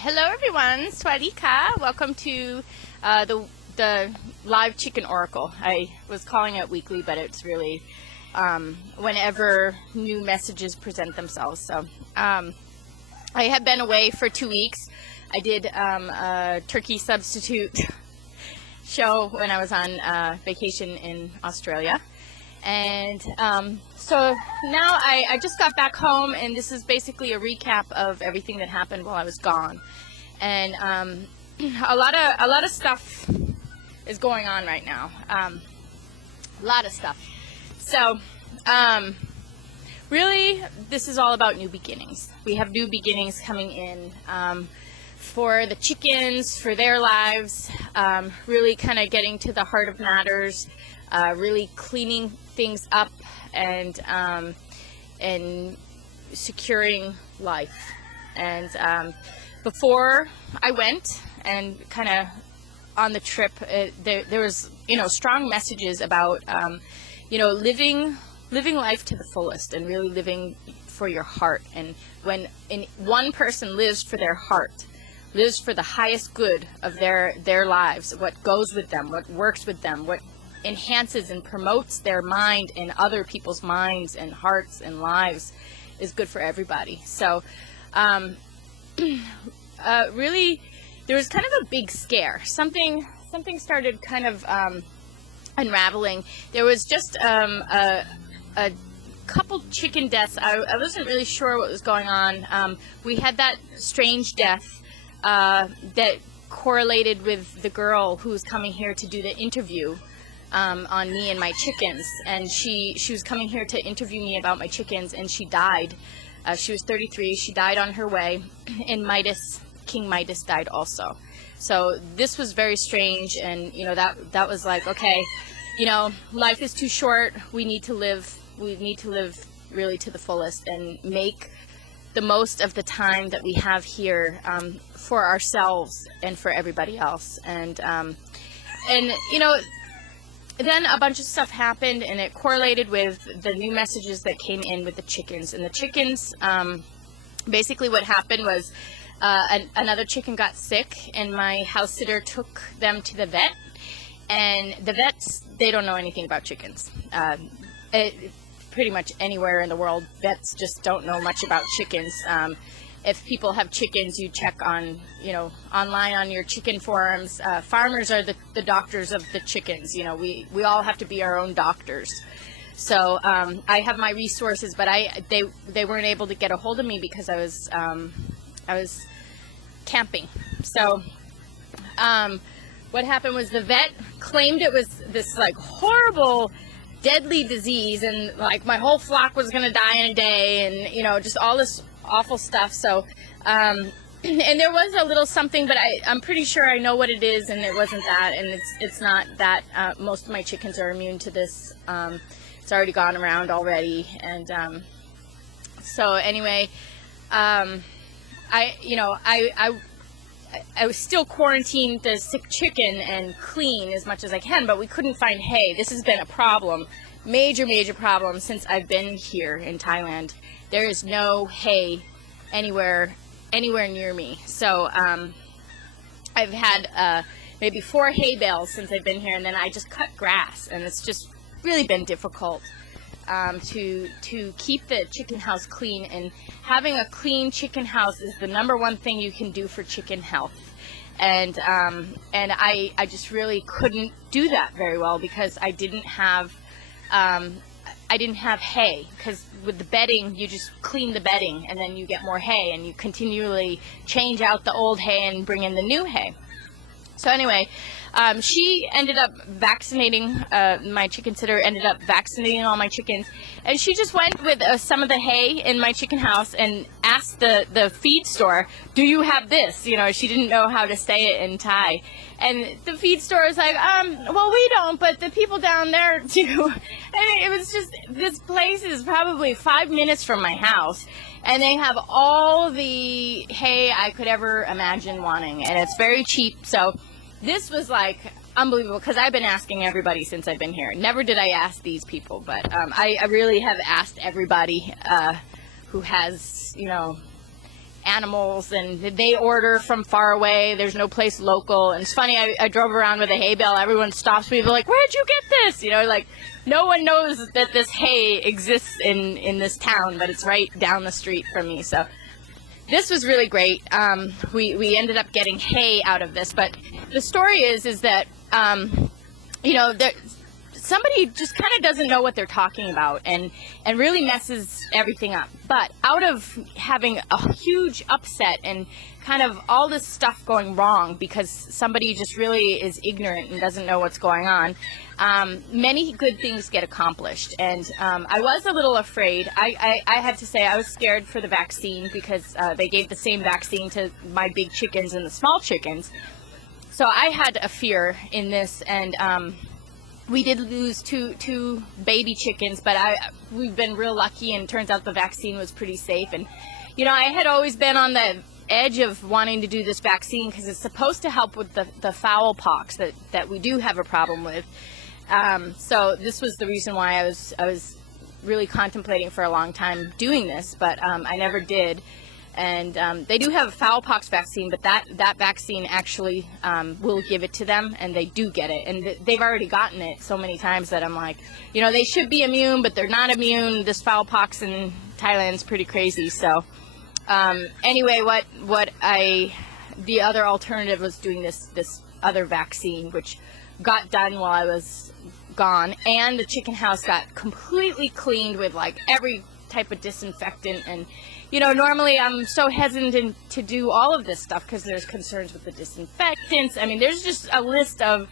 Hello everyone, Swadika. Welcome to the live chicken oracle. I was calling it weekly, but it's really whenever new messages present themselves. So I have been away for 2 weeks. I did a turkey substitute show when I was on vacation in Australia. And so now I just got back home, and this is basically a recap of everything that happened while I was gone. And a lot of stuff is going on right now. A lot of stuff. So really, this is all about new beginnings. We have new beginnings coming in for the chickens, for their lives, really kind of getting to the heart of matters, really cleaning things up and securing life. And before I went and kind of on the trip, there was strong messages about living life to the fullest and really living for your heart. And when one person lives for their heart, lives for the highest good of their lives, what goes with them, what works with them, what enhances and promotes their mind and other people's minds and hearts and lives, is good for everybody. So really, there was kind of a big scare. Something started kind of unraveling. There was just a couple chicken deaths. I wasn't really sure what was going on. We had that strange death that correlated with the girl who was coming here to do the interview on me and my chickens, and she was coming here to interview me about my chickens, and she died. She was 33. She died on her way, and King Midas died also. So this was very strange, and that was like, okay, life is too short. We need to live really to the fullest and make the most of the time that we have here for ourselves and for everybody else. And then a bunch of stuff happened, and it correlated with the new messages that came in with the chickens. And the chickens, basically what happened was another chicken got sick, and my house sitter took them to the vet. And the vets, they don't know anything about chickens. Pretty much anywhere in the world, vets just don't know much about chickens. If people have chickens, you check on, online on your chicken forums. Farmers are the doctors of the chickens. We all have to be our own doctors. So I have my resources, but they weren't able to get a hold of me because I was camping. So what happened was the vet claimed it was this like horrible, deadly disease, and like my whole flock was going to die in a day, and just all this awful stuff. So and there was a little something, but I'm pretty sure I know what it is, and it wasn't that, and it's not that. Most of my chickens are immune to this. It's already gone around already. And so anyway, I was still quarantined the sick chicken and clean as much as I can, but we couldn't find hay. This has been a problem, major problem since I've been here in Thailand. There is no hay anywhere near me. So I've had maybe 4 hay bales since I've been here, and then I just cut grass, and it's just really been difficult to keep the chicken house clean. And having a clean chicken house is the #1 thing you can do for chicken health. And I just really couldn't do that very well because I didn't have hay, because with the bedding, you just clean the bedding and then you get more hay, and you continually change out the old hay and bring in the new hay. So anyway, she ended up vaccinating, my chicken sitter ended up vaccinating all my chickens, and she just went with some of the hay in my chicken house and asked the feed store, do you have this? She didn't know how to say it in Thai. And the feed store was like, well, we don't, but the people down there do. And it was just, this place is probably 5 minutes from my house, and they have all the hay I could ever imagine wanting, and it's very cheap. So this was like unbelievable, because I've been asking everybody since I've been here. Never did I ask these people, but I really have asked everybody who has, animals, and they order from far away. There's no place local. And it's funny, I drove around with a hay bale. Everyone stops me, they're like, where'd you get this? You know, like, no one knows that this hay exists in this town, but it's right down the street from me. So this was really great. We ended up getting hay out of this, but the story is that you know, somebody just kind of doesn't know what they're talking about and really messes everything up. But out of having a huge upset and kind of all this stuff going wrong because somebody just really is ignorant and doesn't know what's going on, many good things get accomplished. And I was a little afraid. I had to say I was scared for the vaccine because they gave the same vaccine to my big chickens and the small chickens. So I had a fear in this, and we did lose two baby chickens, but we've been real lucky, and it turns out the vaccine was pretty safe. And you know, I had always been on the edge of wanting to do this vaccine because it's supposed to help with the fowl pox that we do have a problem with. So this was the reason why I was really contemplating for a long time doing this, but I never did. And they do have a fowl pox vaccine, but that vaccine actually will give it to them, and they do get it. And they've already gotten it so many times that I'm like, you know, they should be immune, but they're not immune. This fowl pox in Thailand is pretty crazy. So anyway, the other alternative was doing this other vaccine, which got done while I was gone, and the chicken house got completely cleaned with like every type of disinfectant. And you know, normally I'm so hesitant to do all of this stuff because there's concerns with the disinfectants. I mean, there's just a list of,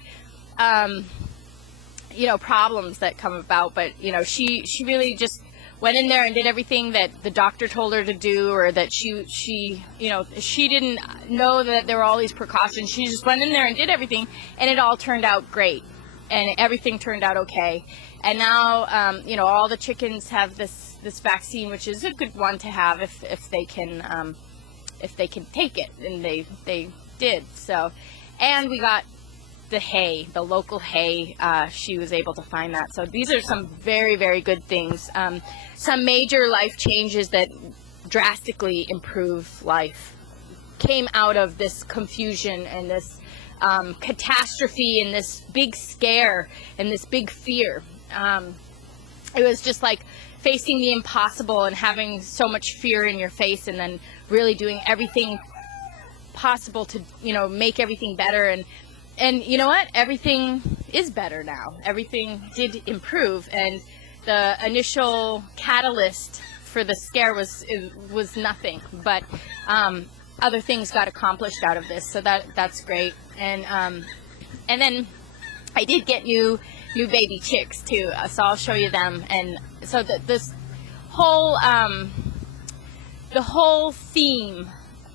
you know, problems that come about. But, you know, she really just went in there and did everything that the doctor told her to do, or that she, you know, she didn't know that there were all these precautions. She just went in there and did everything, and it all turned out great. And everything turned out okay. And now, you know, all the chickens have this vaccine, which is a good one to have if they can take it, and they did. So, and we got the hay, the local hay. She was able to find that. So these are some very, very good things. Some major life changes that drastically improve life came out of this confusion and this catastrophe and this big scare and this big fear. It was just like facing the impossible and having so much fear in your face, and then really doing everything possible to, you know, make everything better. And you know what? Everything is better now. Everything did improve, and the initial catalyst for the scare was nothing, but other things got accomplished out of this. So that's great. And then I did get new baby chicks too, so I'll show you them. And so this whole the whole theme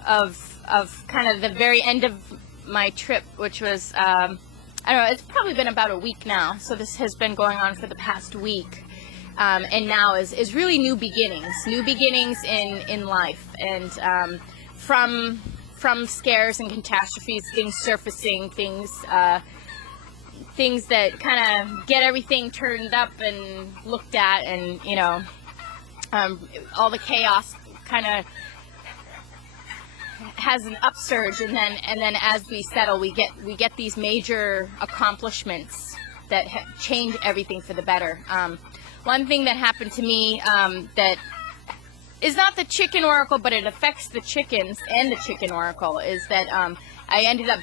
of kind of the very end of my trip, which was I don't know, it's probably been about a week now, so this has been going on for the past week, and now is really new beginnings in life, and from scares and catastrophes, things surfacing, things that kind of get everything turned up and looked at, and you know, all the chaos kind of has an upsurge, and then as we settle, we get these major accomplishments that change everything for the better. One thing that happened to me that is not the chicken oracle, but it affects the chickens and the chicken oracle, is that I ended up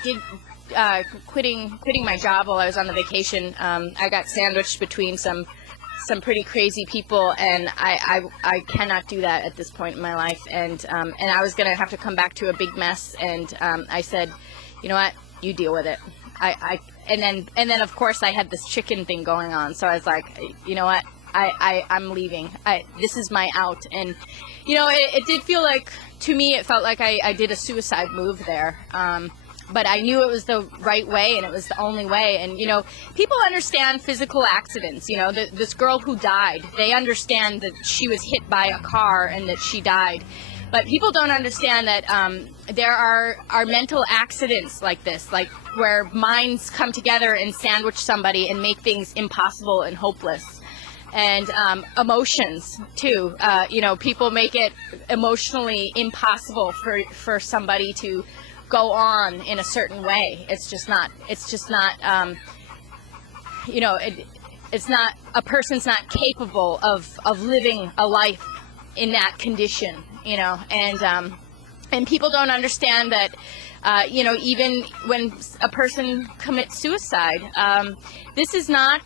quitting my job while I was on the vacation. I got sandwiched between some pretty crazy people, and I cannot do that at this point in my life. And I was gonna have to come back to a big mess. And I said, you know what, you deal with it. And then of course I had this chicken thing going on. So I was like, you know what, I'm leaving. This is my out. And you know, it did feel like, to me, it felt like I did a suicide move there. But I knew it was the right way, and it was the only way. And, you know, people understand physical accidents. You know, this girl who died, they understand that she was hit by a car and that she died. But people don't understand that there are mental accidents like this, like where minds come together and sandwich somebody and make things impossible and hopeless. and emotions too. People make it emotionally impossible for somebody to go on in a certain way. It's just not. It's not, a person's not capable of living a life in that condition, and people don't understand that, even when a person commits suicide, this is not,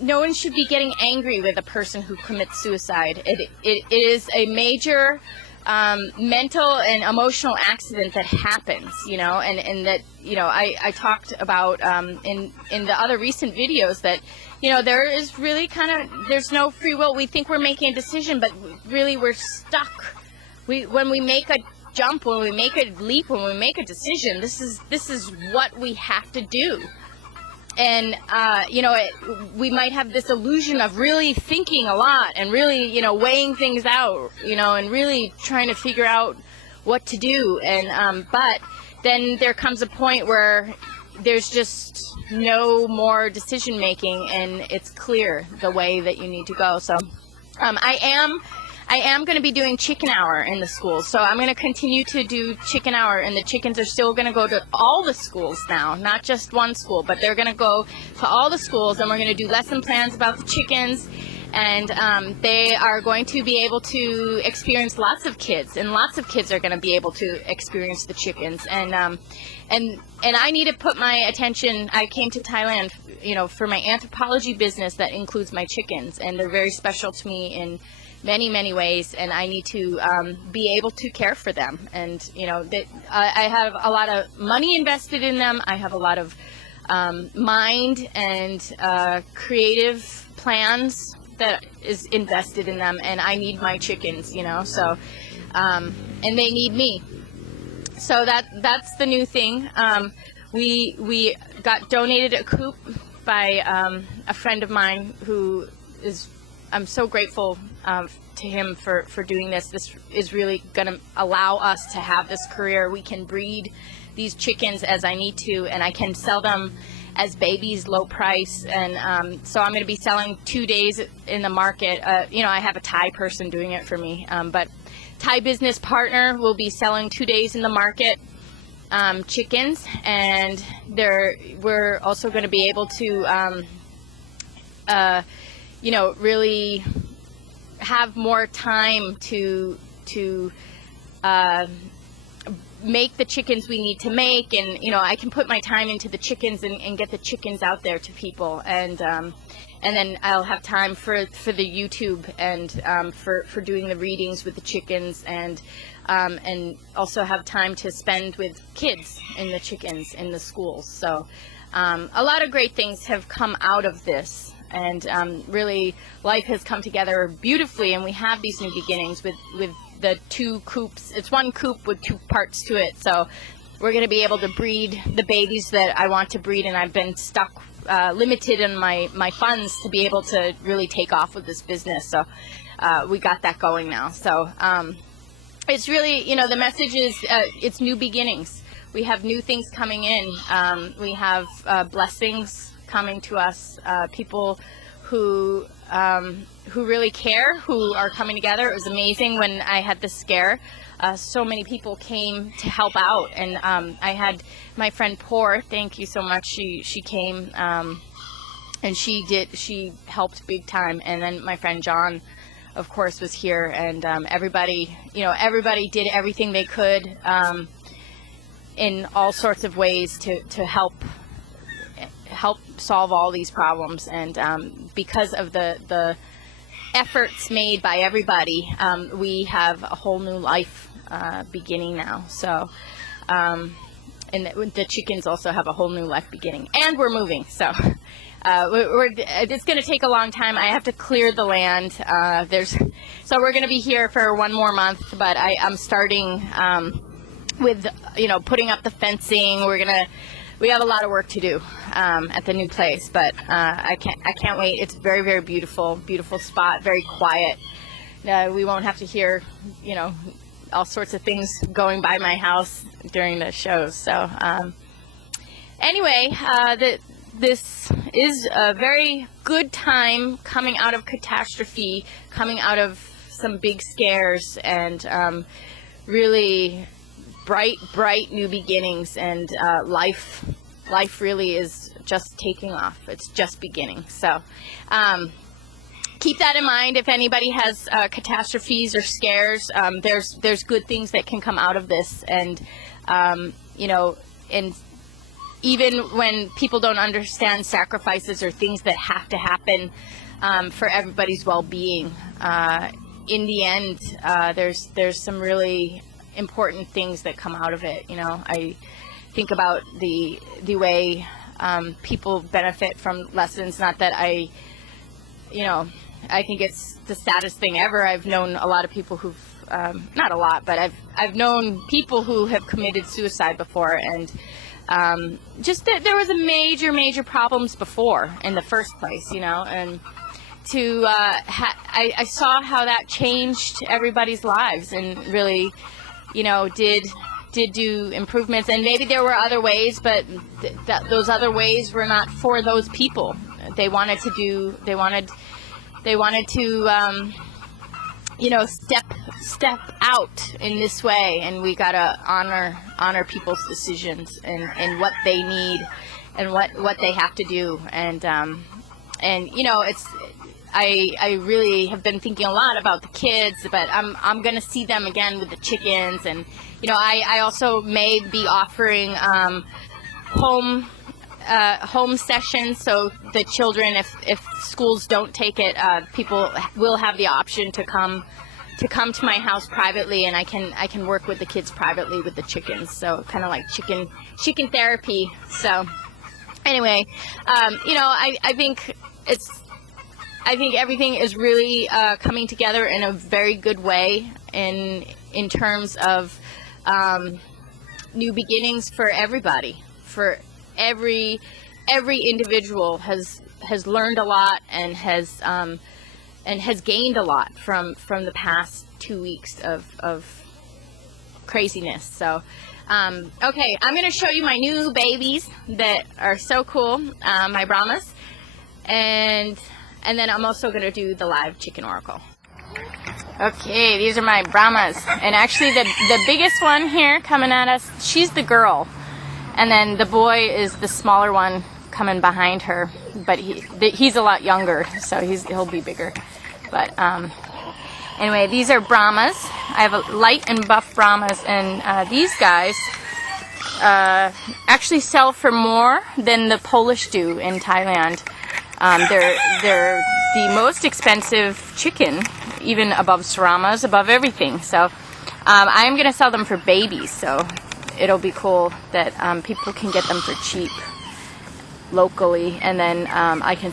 no one should be getting angry with a person who commits suicide. It is a major mental and emotional accident that happens, and that, I talked about in the other recent videos that, there is really there's no free will. We think we're making a decision, but really we're stuck. When we make a jump, when we make a leap, when we make a decision, this is what we have to do. And, we might have this illusion of really thinking a lot and really, weighing things out, and really trying to figure out what to do. And, but then there comes a point where there's just no more decision making, and it's clear the way that you need to go. So, I am going to be doing chicken hour in the schools. So I'm going to continue to do chicken hour, and the chickens are still going to go to all the schools now, not just one school, but they're going to go to all the schools, and we're going to do lesson plans about the chickens. And they are going to be able to experience lots of kids, and lots of kids are going to be able to experience the chickens. And I need to put my attention. I came to Thailand, for my anthropology business that includes my chickens, and they're very special to me in many, many ways, and I need to be able to care for them. And I have a lot of money invested in them. I have a lot of mind and creative plans that is invested in them, and I need my chickens, so and they need me. So that's the new thing. We got donated a coop by a friend of mine who is, I'm so grateful to him for doing this. This is really going to allow us to have this career. We can breed these chickens as I need to, and I can sell them as babies, low price. And so I'm going to be selling 2 days in the market. I have a Thai person doing it for me, but Thai business partner will be selling 2 days in the market chickens, and we're also going to be able to really have more time to make the chickens we need to make, and I can put my time into the chickens and get the chickens out there to people, and then I'll have time for the YouTube and for doing the readings with the chickens, and also have time to spend with kids and the chickens in the schools. So a lot of great things have come out of this. And really, life has come together beautifully, and we have these new beginnings with the 2 coops. It's 1 coop with 2 parts to it. So we're going to be able to breed the babies that I want to breed, and I've been stuck, limited in my funds to be able to really take off with this business. So we got that going now. So it's really, the message is it's new beginnings. We have new things coming in. We have blessings coming to us, people who really care, who are coming together. It was amazing when I had this scare. So many people came to help out, and I had my friend Poor. Thank you so much. She came, and she helped big time. And then my friend John, of course, was here, and everybody did everything they could in all sorts of ways to help solve all these problems. And because of the efforts made by everybody, we have a whole new life beginning now. So and the chickens also have a whole new life beginning, and we're moving. So it's going to take a long time. I have to clear the land. So we're going to be here for 1 more month, but I'm starting with putting up the fencing. We have a lot of work to do at the new place, but I can't wait. It's very, very beautiful spot, very quiet. We won't have to hear all sorts of things going by my house during the shows. So anyway, this is a very good time coming out of catastrophe, coming out of some big scares, and really bright new beginnings, and life really is just taking off. It's just beginning. So keep that in mind. If anybody has catastrophes or scares, there's good things that can come out of this, and you know, and even when people don't understand sacrifices or things that have to happen for everybody's well-being, in the end, there's some really important things that come out of it. You know, I think about the way people benefit from lessons. Not that I think it's the saddest thing ever. I've known a lot of people who've not a lot, but I've known people who have committed suicide before, and just that there was a major problems before in the first place, you know, and to I saw how that changed everybody's lives, and really, you know, did do improvements. And maybe there were other ways, but those other ways were not for those people. They wanted to you know, step out in this way, and we gotta honor people's decisions and what they need and what they have to do. And you know, I really have been thinking a lot about the kids, but I'm gonna see them again with the chickens. And you know, I also may be offering home sessions, so the children, if schools don't take it, people will have the option to come to my house privately, and I can work with the kids privately with the chickens, so kind of like chicken therapy. So anyway, you know, I think everything is really coming together in a very good way in terms of new beginnings for everybody. For every individual has learned a lot and has gained a lot from the past 2 weeks of craziness. So okay, I'm going to show you my new babies that are so cool, my Brahmas, and then I'm also going to do the live chicken oracle. Okay, these are my Brahmas, and actually the biggest one here coming at us, she's the girl, and then the boy is the smaller one coming behind her, but he's a lot younger, so he'll be bigger. But anyway, these are Brahmas. I have a light and buff Brahmas, and these guys actually sell for more than the Polish do in Thailand. They're the most expensive chicken, even above Saramas, above everything. So I'm going to sell them for babies, so it'll be cool that people can get them for cheap locally, and then I can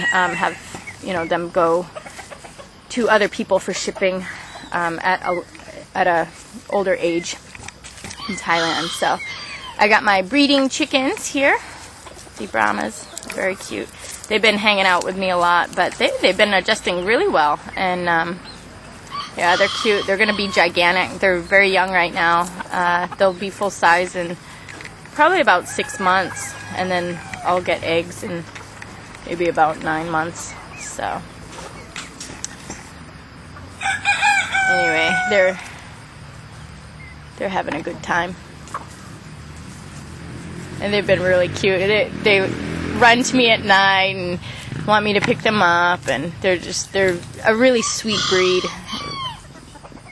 have, you know, them go to other people for shipping at a older age in Thailand. So I got my breeding chickens here, the Brahmas, very cute. They've been hanging out with me a lot, but they've been adjusting really well, and yeah, they're cute. They're going to be gigantic. They're very young right now. They'll be full size in probably about 6 months, and then I'll get eggs in maybe about 9 months. So anyway, they're having a good time, and they've been really cute. They run to me at night and want me to pick them up, and they're a really sweet breed.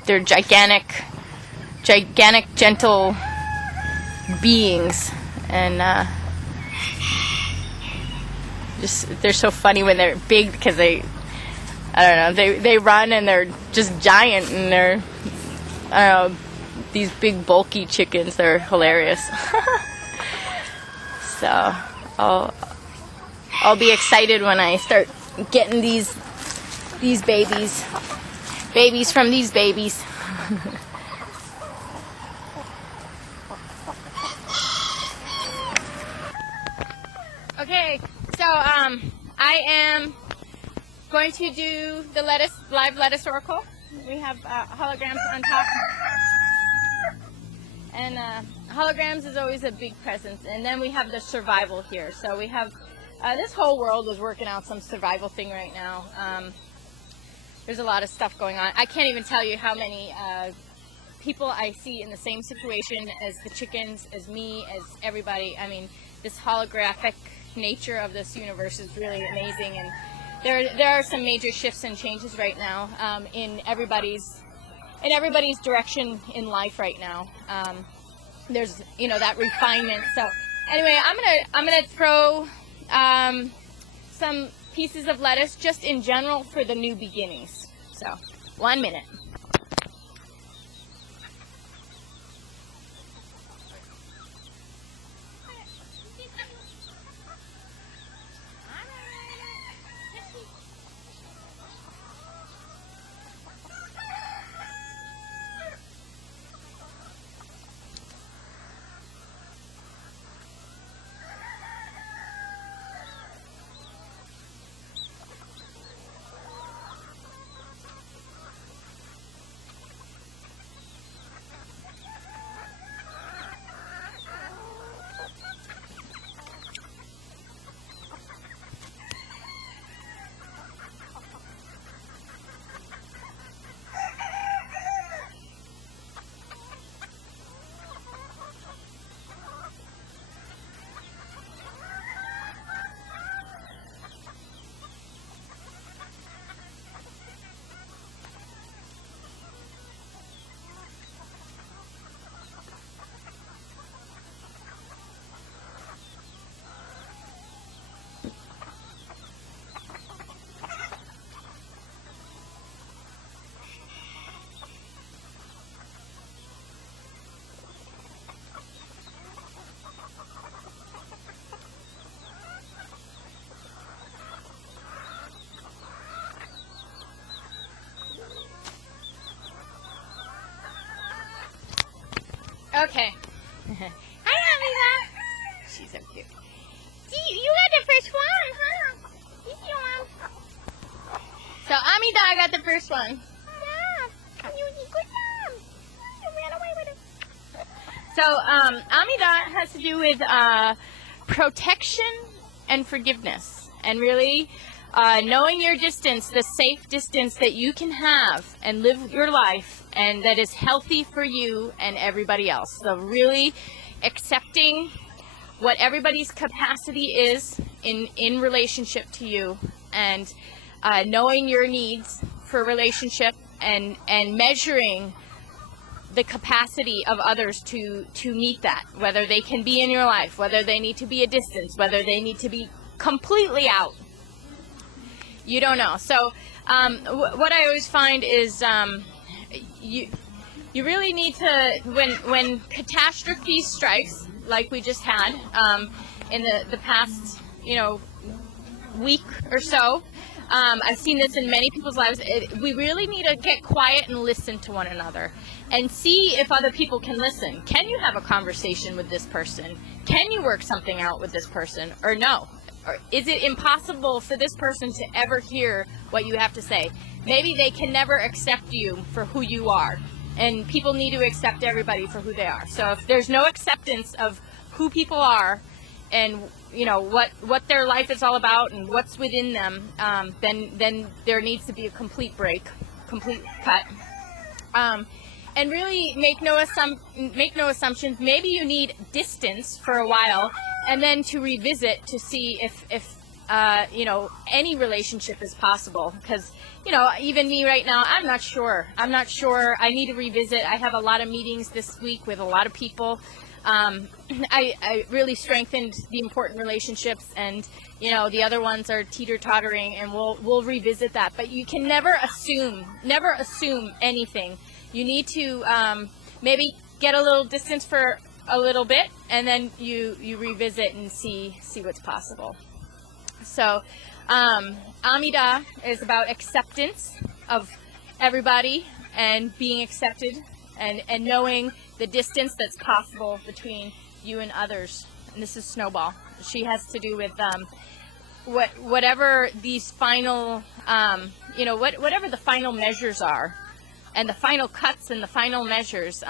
They're gigantic, gentle beings, and they're so funny when they're big, because they run and they're just giant, and they're, I don't know, these big bulky chickens. They're hilarious. So I'll be excited when I start getting these babies from these babies. Okay, so I am going to do the live lettuce oracle. We have holograms on top, and holograms is always a big presence. And then we have the survival here. So we have this whole world is working out some survival thing right now. There's a lot of stuff going on. I can't even tell you how many people I see in the same situation as the chickens, as me, as everybody. I mean, this holographic nature of this universe is really amazing, and there are some major shifts and changes right now in everybody's direction in life right now. There's that refinement. So anyway, I'm gonna throw some pieces of lettuce just in general for the new beginnings. So 1 minute. Okay. Hi, Amida. She's so cute. See, you got the first one, huh? You see one. So Amida got the first one. Yeah. You did good job. You ran away with it. So Amida has to do with protection and forgiveness, and really knowing your distance, the safe distance that you can have and live your life, and that is healthy for you and everybody else. So really accepting what everybody's capacity is in relationship to you, and knowing your needs for relationship, and measuring the capacity of others to meet that, whether they can be in your life, whether they need to be a distance, whether they need to be completely out. You don't know. So what I always find is you really need to, when catastrophe strikes, like we just had in the past week or so, I've seen this in many people's lives. We really need to get quiet and listen to one another, and see if other people can listen. Can you have a conversation with this person? Can you work something out with this person, or no? Or is it impossible for this person to ever hear what you have to say? Maybe they can never accept you for who you are, and people need to accept everybody for who they are. So if there's no acceptance of who people are, and what their life is all about and what's within them, then there needs to be a complete break, complete cut. And really make no assumptions. Maybe you need distance for a while, and then to revisit to see if any relationship is possible. Because even me right now, I'm not sure. I need to revisit. I have a lot of meetings this week with a lot of people. I really strengthened the important relationships, and the other ones are teeter-tottering, and we'll revisit that. But you can never assume anything. You need to maybe get a little distance for a little bit, and then you revisit and see what's possible. So Amida is about acceptance of everybody, and being accepted, and knowing the distance that's possible between you and others. And this is Snowball. She has to do with whatever these final whatever the final measures are and the final cuts and the final measures,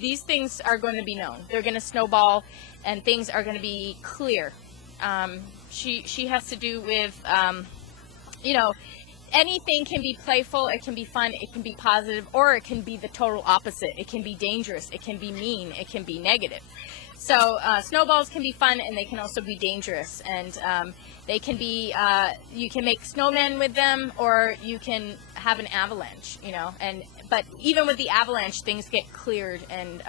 these things are going to be known. They're going to snowball, and things are going to be clear. She has to do with, you know, anything can be playful, it can be fun, it can be positive, or it can be the total opposite. It can be dangerous, it can be mean, it can be negative. So snowballs can be fun, and they can also be dangerous. And they can be, you can make snowmen with them, or you can have an avalanche, you know. But even with the avalanche, things get cleared and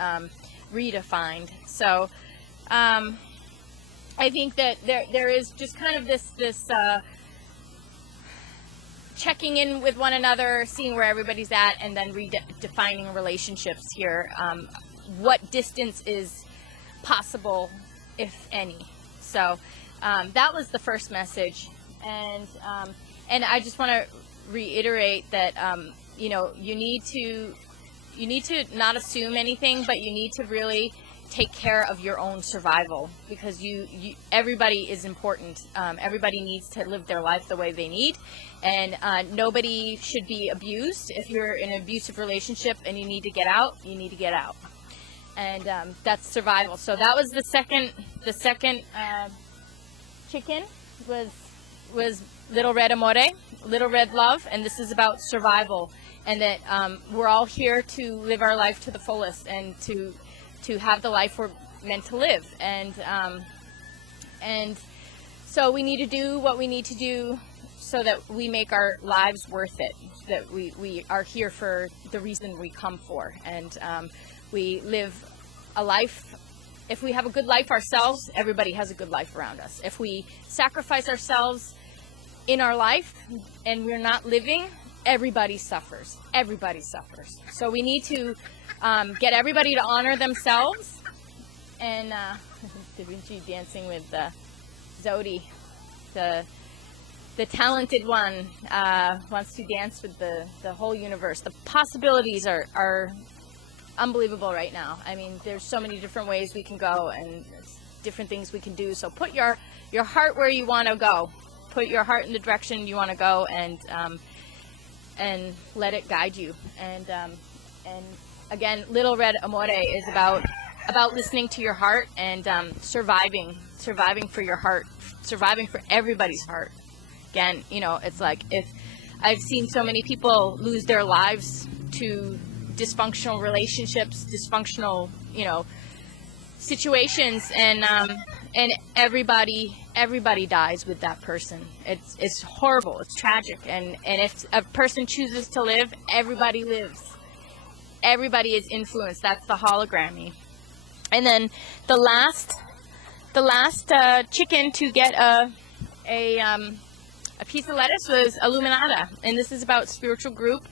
redefined. So I think that there is just kind of this checking in with one another, seeing where everybody's at, and then redefining relationships here. What distance is possible, if any? So that was the first message, and I just want to reiterate that you know, you need to not assume anything, but you need to really take care of your own survival, because everybody is important. Everybody needs to live their life the way they need, and nobody should be abused. If you're in an abusive relationship and you need to get out, you need to get out, and that's survival. So that was the second chicken was Little Red Amore, Little Red Love, and this is about survival, and that we're all here to live our life to the fullest, and to have the life we're meant to live, and so we need to do what we need to do so that we make our lives worth it, that we are here for the reason we come for, and we live a life. If we have a good life ourselves, everybody has a good life around us. If we sacrifice ourselves in our life and we're not living, everybody suffers. Everybody suffers. So we need to get everybody to honor themselves. And Da Vinci dancing with Zodi, the talented one, wants to dance with the whole universe. The possibilities are unbelievable right now. I mean, there's so many different ways we can go, and different things we can do. So put your heart where you want to go. Put your heart in the direction you want to go, and let it guide you. And again, Little Red Amore is about listening to your heart, and surviving for your heart, surviving for everybody's heart. Again, you know, it's like, if I've seen so many people lose their lives to dysfunctional relationships, dysfunctional, you know, situations, and everybody dies with that person. It's horrible. It's tragic. And if a person chooses to live, everybody lives. Everybody is influenced. That's the hologrammy. And then the last chicken to get a piece of lettuce was Illuminata, and this is about spiritual group.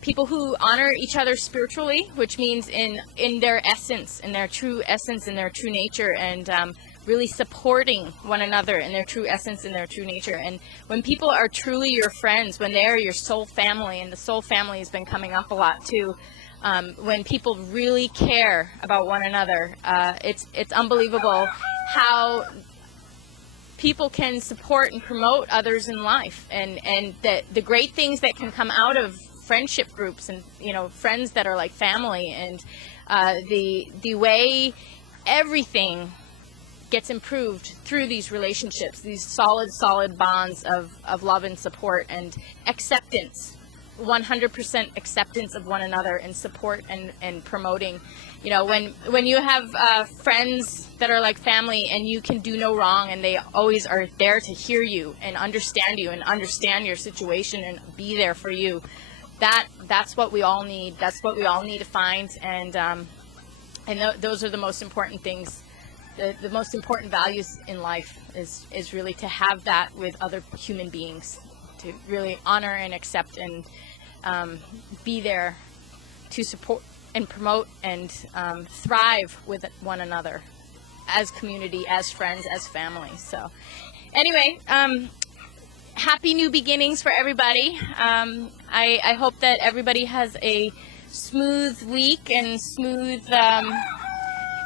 People who honor each other spiritually, which means in their essence, in their true essence, in their true nature, and really supporting one another in their true essence, in their true nature. And when people are truly your friends, when they are your soul family, and the soul family has been coming up a lot too, when people really care about one another, it's unbelievable how people can support and promote others in life, and the great things that can come out of friendship groups, and, you know, friends that are like family, and the way everything gets improved through these relationships, these solid bonds of love and support and acceptance, 100% acceptance of one another, and support and promoting. You know, when you have friends that are like family, and you can do no wrong, and they always are there to hear you and understand your situation and be there for you, that's what we all need. That's what we all need to find, and those are the most important things. The most important values in life is really to have that with other human beings, to really honor and accept, and be there to support and promote, and thrive with one another as community, as friends, as family. So anyway, happy new beginnings for everybody. I hope that everybody has a smooth week and smooth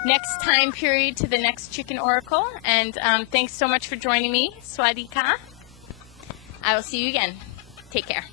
next time period to the next Chicken Oracle. And thanks so much for joining me. Swadika. I will see you again. Take care.